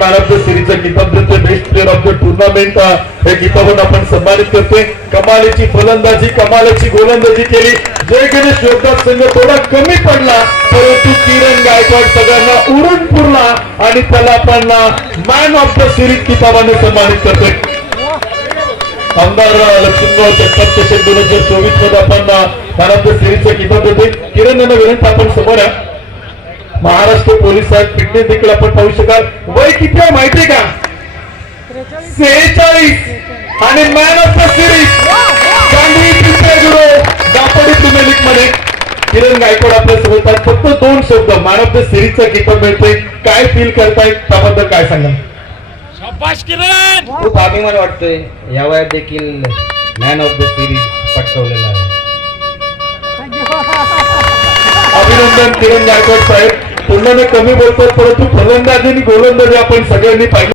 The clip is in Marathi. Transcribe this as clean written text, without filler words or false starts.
मॅन ऑफ द सिरीजचा किताब देतोय, best player of the tournament हे किताबून आपण सन्मानित करतोय. कमालीची फलंदाजी, कमालीची गोलंदाजी केली. जय गणेश योद्धा संघ थोडा कमी पडला, परंतु किरण गायकवाड सगळ्यांना उडून पुरला आणि त्याला आपण मॅन ऑफ द सिरीज किताबाने सन्मानित करतोय. आमदार लक्ष्मणराव जगताप चषक 2024 मध्ये आपण मॅन ऑफ द सिरीजचा किताब देतोय. किरण यांना विनंती, आपण समोर या. महाराष्ट्र पोलीस आहेत, फिटनेस देखील आपण पाहू शकाल. वय किती आहे माहिती का? 46 आणि man of the series Dapodi premier league मध्ये किरण गायकवाड आपल्या सोबत आहेत. फक्त 2 शब्द, मॅन ऑफ द सिरीजचा किताब मिळतोय, काय फील करताय, त्याबद्दल काय सांगाल? शाबास किरण, खूप अभिमान वाटतोय या वयात देखील मॅन ऑफ द सिरीज पटकवलेला आहे. अभिनंदन किरण गायकवाड साहेब. तुलनेने कमी बोलतात, परंतु फलंदाजी आणि गोलंदाजी आपण सगळ्यांनी पाहिजे.